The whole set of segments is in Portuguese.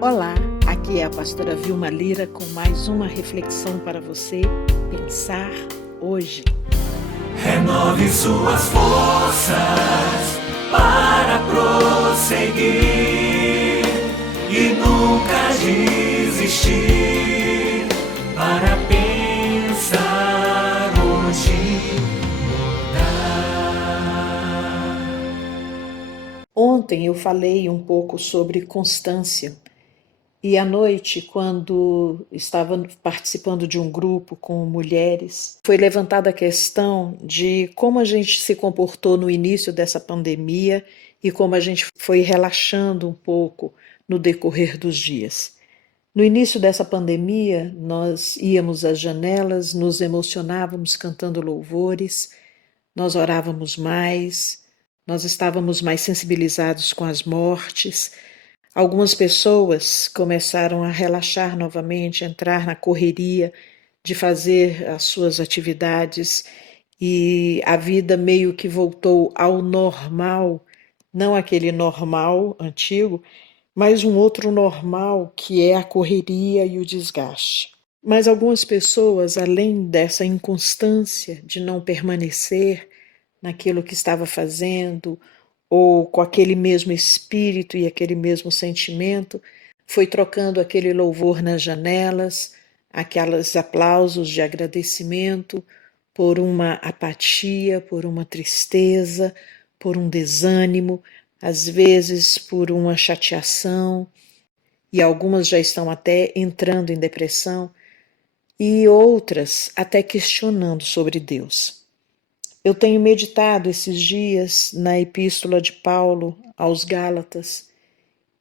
Olá, aqui é a pastora Vilma Lira com mais uma reflexão para você pensar hoje. Renove suas forças para prosseguir e nunca desistir, para pensar hoje mudar. Ontem eu falei um pouco sobre constância e à noite, quando estava participando de um grupo com mulheres, foi levantada a questão de como a gente se comportou no início dessa pandemia e como a gente foi relaxando um pouco no decorrer dos dias. No início dessa pandemia, nós íamos às janelas, nos emocionávamos cantando louvores, nós orávamos mais, nós estávamos mais sensibilizados com as mortes. Algumas pessoas começaram a relaxar novamente, entrar na correria de fazer as suas atividades e a vida meio que voltou ao normal, não aquele normal antigo, mas um outro normal que é a correria e o desgaste. Mas algumas pessoas, além dessa inconstância de não permanecer naquilo que estava fazendo, ou com aquele mesmo espírito e aquele mesmo sentimento, foi trocando aquele louvor nas janelas, aqueles aplausos de agradecimento por uma apatia, por uma tristeza, por um desânimo, às vezes por uma chateação, e algumas já estão até entrando em depressão, e outras até questionando sobre Deus. Eu tenho meditado esses dias na epístola de Paulo aos Gálatas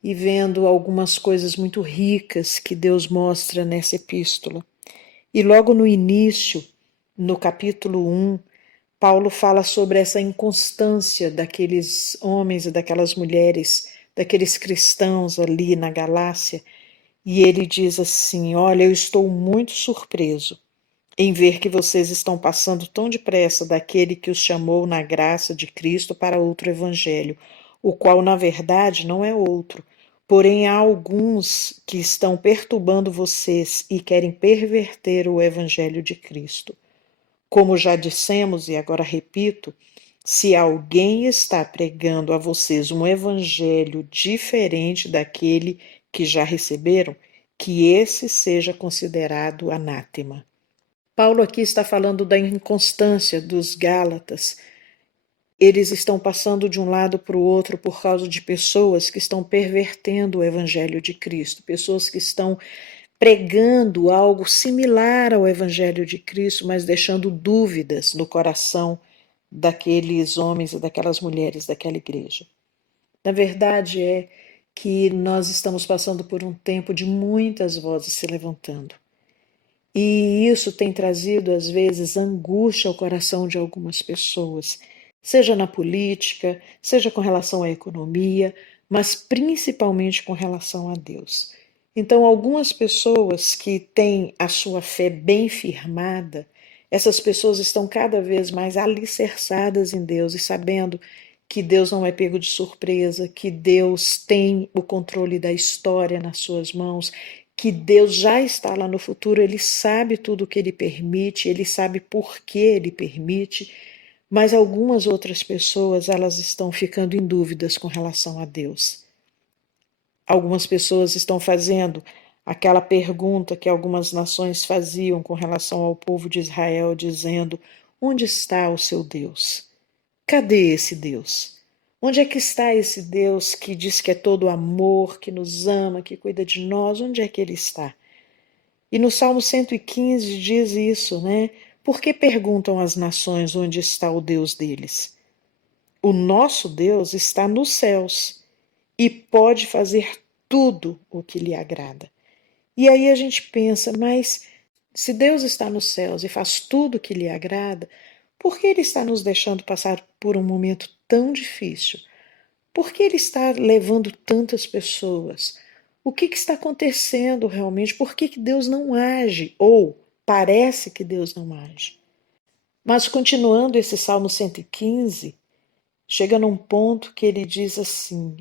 e vendo algumas coisas muito ricas que Deus mostra nessa epístola. E logo no início, no capítulo 1, Paulo fala sobre essa inconstância daqueles homens e daquelas mulheres, daqueles cristãos ali na Galácia, e ele diz assim: olha, eu estou muito surpreso em ver que vocês estão passando tão depressa daquele que os chamou na graça de Cristo para outro evangelho, o qual na verdade não é outro. Porém há alguns que estão perturbando vocês e querem perverter o evangelho de Cristo. Como já dissemos e agora repito, se alguém está pregando a vocês um evangelho diferente daquele que já receberam, que esse seja considerado anátema. Paulo aqui está falando da inconstância dos Gálatas. Eles estão passando de um lado para o outro por causa de pessoas que estão pervertendo o evangelho de Cristo, pessoas que estão pregando algo similar ao evangelho de Cristo, mas deixando dúvidas no coração daqueles homens e daquelas mulheres daquela igreja. Na verdade é que nós estamos passando por um tempo de muitas vozes se levantando. E isso tem trazido, às vezes, angústia ao coração de algumas pessoas, seja na política, seja com relação à economia, mas principalmente com relação a Deus. Então, algumas pessoas que têm a sua fé bem firmada, essas pessoas estão cada vez mais alicerçadas em Deus e sabendo que Deus não é pego de surpresa, que Deus tem o controle da história nas suas mãos, que Deus já está lá no futuro, Ele sabe tudo o que Ele permite, Ele sabe por que Ele permite, mas algumas outras pessoas, elas estão ficando em dúvidas com relação a Deus. Algumas pessoas estão fazendo aquela pergunta que algumas nações faziam com relação ao povo de Israel, dizendo: onde está o seu Deus? Cadê esse Deus? Onde é que está esse Deus que diz que é todo amor, que nos ama, que cuida de nós? Onde é que ele está? E no Salmo 115 diz isso, né? Por que perguntam as nações onde está o Deus deles? O nosso Deus está nos céus e pode fazer tudo o que lhe agrada. E aí a gente pensa, mas se Deus está nos céus e faz tudo o que lhe agrada, por que Ele está nos deixando passar por um momento tão difícil? Por que Ele está levando tantas pessoas? O que está acontecendo realmente? Por que Deus não age? Ou parece que Deus não age. Mas continuando esse Salmo 115, chega num ponto que ele diz assim: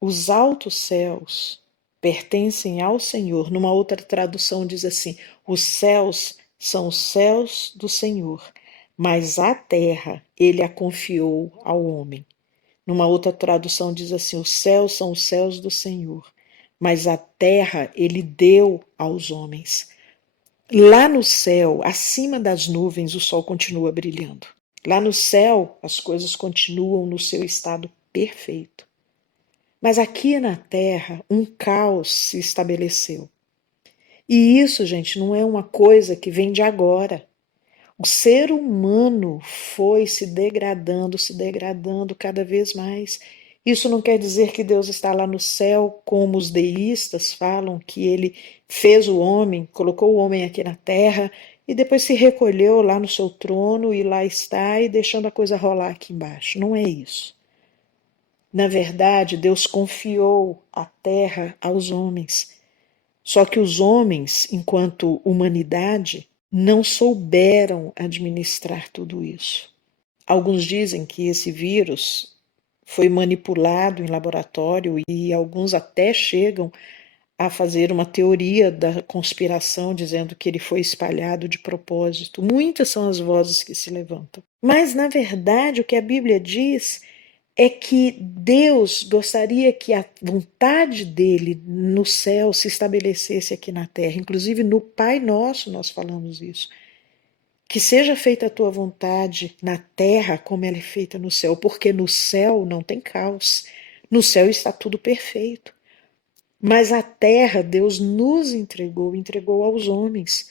os altos céus pertencem ao Senhor. Numa outra tradução diz assim: os céus são os céus do Senhor, mas a terra ele a confiou ao homem. Numa outra tradução diz assim: os céus são os céus do Senhor, mas a terra ele deu aos homens. Lá no céu, acima das nuvens, o sol continua brilhando. Lá no céu, as coisas continuam no seu estado perfeito. Mas aqui na terra, um caos se estabeleceu. E isso, gente, não é uma coisa que vem de agora. O ser humano foi se degradando cada vez mais. Isso não quer dizer que Deus está lá no céu, como os deístas falam, que ele fez o homem, colocou o homem aqui na terra e depois se recolheu lá no seu trono e lá está e deixando a coisa rolar aqui embaixo. Não é isso. Na verdade, Deus confiou a terra aos homens. Só que os homens, enquanto humanidade, não souberam administrar tudo isso. Alguns dizem que esse vírus foi manipulado em laboratório e alguns até chegam a fazer uma teoria da conspiração dizendo que ele foi espalhado de propósito. Muitas são as vozes que se levantam. Mas, na verdade, o que a Bíblia diz é que Deus gostaria que a vontade dele no céu se estabelecesse aqui na terra. Inclusive no Pai Nosso nós falamos isso. Que seja feita a tua vontade na terra como ela é feita no céu, porque no céu não tem caos. No céu está tudo perfeito. Mas a terra Deus nos entregou aos homens.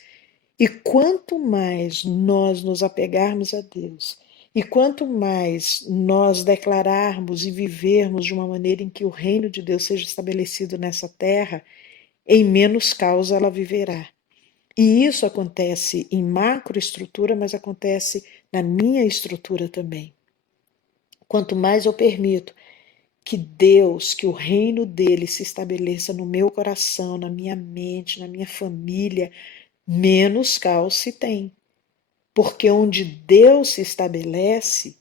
E quanto mais nós nos apegarmos a Deus, e quanto mais nós declararmos e vivermos de uma maneira em que o reino de Deus seja estabelecido nessa terra, em menos caos ela viverá. E isso acontece em macroestrutura, mas acontece na minha estrutura também. Quanto mais eu permito que Deus, que o reino dele se estabeleça no meu coração, na minha mente, na minha família, menos caos se tem. Porque onde Deus se estabelece,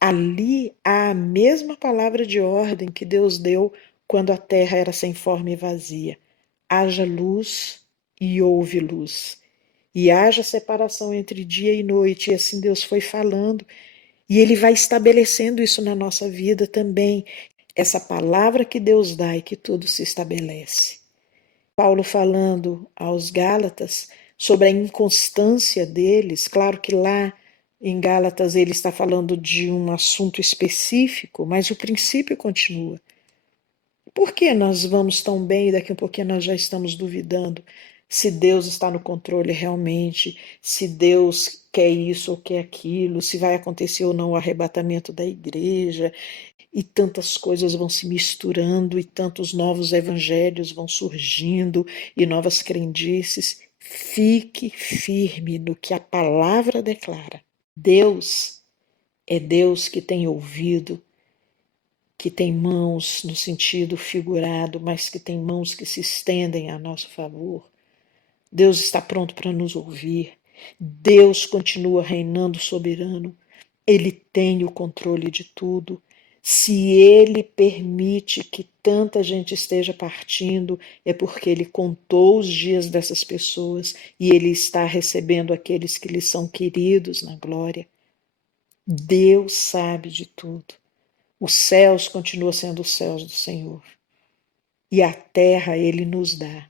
ali há a mesma palavra de ordem que Deus deu quando a terra era sem forma e vazia. Haja luz e houve luz. E haja separação entre dia e noite. E assim Deus foi falando. E Ele vai estabelecendo isso na nossa vida também. Essa palavra que Deus dá e que tudo se estabelece. Paulo falando aos Gálatas sobre a inconstância deles, claro que lá em Gálatas ele está falando de um assunto específico, mas o princípio continua. Por que nós vamos tão bem e daqui a pouquinho nós já estamos duvidando se Deus está no controle realmente, se Deus quer isso ou quer aquilo, se vai acontecer ou não o arrebatamento da igreja, e tantas coisas vão se misturando e tantos novos evangelhos vão surgindo e novas crendices. Fique firme no que a palavra declara. Deus é Deus que tem ouvido, que tem mãos no sentido figurado, mas que tem mãos que se estendem a nosso favor. Deus está pronto para nos ouvir. Deus continua reinando soberano. Ele tem o controle de tudo. Se Ele permite que tanta gente esteja partindo, é porque Ele contou os dias dessas pessoas e Ele está recebendo aqueles que lhe são queridos na glória. Deus sabe de tudo. Os céus continuam sendo os céus do Senhor. E a terra Ele nos dá.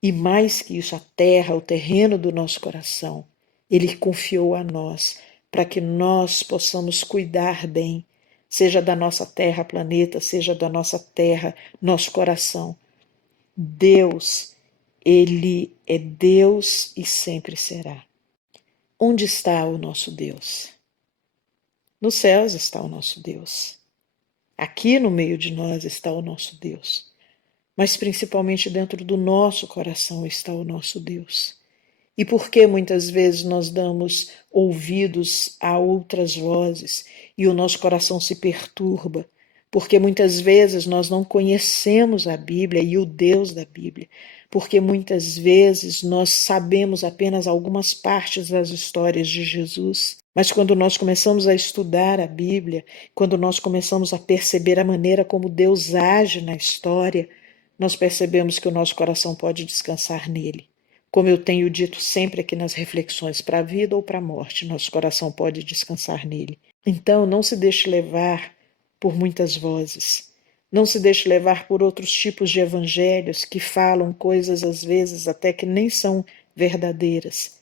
E mais que isso, a terra, o terreno do nosso coração, Ele confiou a nós para que nós possamos cuidar bem, seja da nossa terra, planeta, seja da nossa terra, nosso coração. Deus, Ele é Deus e sempre será. Onde está o nosso Deus? Nos céus está o nosso Deus. Aqui no meio de nós está o nosso Deus. Mas principalmente dentro do nosso coração está o nosso Deus. E por que muitas vezes nós damos ouvidos a outras vozes e o nosso coração se perturba? Porque muitas vezes nós não conhecemos a Bíblia e o Deus da Bíblia. Porque muitas vezes nós sabemos apenas algumas partes das histórias de Jesus. Mas quando nós começamos a estudar a Bíblia, quando nós começamos a perceber a maneira como Deus age na história, nós percebemos que o nosso coração pode descansar nele. Como eu tenho dito sempre aqui nas reflexões, para a vida ou para a morte, nosso coração pode descansar nele. Então, não se deixe levar por muitas vozes. Não se deixe levar por outros tipos de evangelhos que falam coisas, às vezes, até que nem são verdadeiras.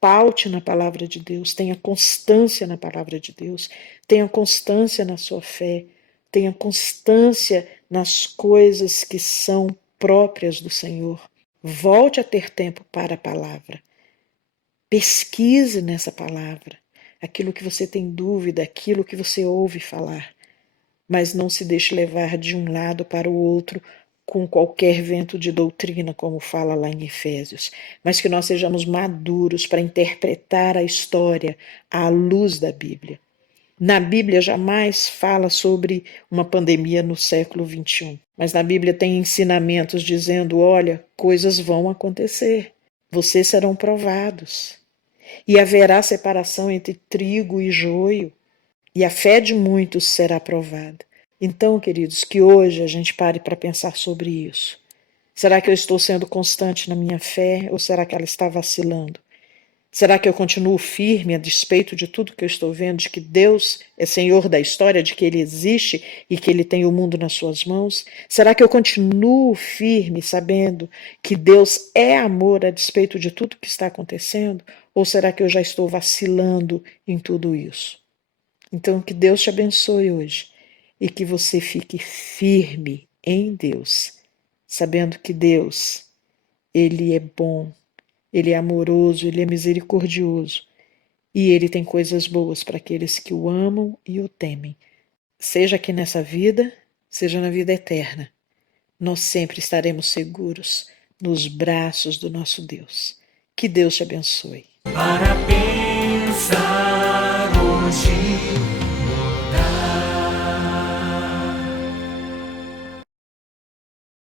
Paute na palavra de Deus, tenha constância na palavra de Deus, tenha constância na sua fé, tenha constância nas coisas que são próprias do Senhor. Volte a ter tempo para a palavra. Pesquise nessa palavra aquilo que você tem dúvida, aquilo que você ouve falar. Mas não se deixe levar de um lado para o outro com qualquer vento de doutrina, como fala lá em Efésios, mas que nós sejamos maduros para interpretar a história à luz da Bíblia. Na Bíblia jamais fala sobre uma pandemia no século XXI, mas na Bíblia tem ensinamentos dizendo, olha, coisas vão acontecer, vocês serão provados, e haverá separação entre trigo e joio, e a fé de muitos será provada. Então, queridos, que hoje a gente pare para pensar sobre isso. Será que eu estou sendo constante na minha fé ou será que ela está vacilando? Será que eu continuo firme a despeito de tudo que eu estou vendo, de que Deus é Senhor da história, de que Ele existe e que Ele tem o mundo nas suas mãos? Será que eu continuo firme sabendo que Deus é amor a despeito de tudo que está acontecendo? Ou será que eu já estou vacilando em tudo isso? Então, que Deus te abençoe hoje e que você fique firme em Deus, sabendo que Deus, Ele é bom, Ele é amoroso, Ele é misericordioso e Ele tem coisas boas para aqueles que o amam e o temem. Seja aqui nessa vida, seja na vida eterna, nós sempre estaremos seguros nos braços do nosso Deus. Que Deus te abençoe. Parabéns.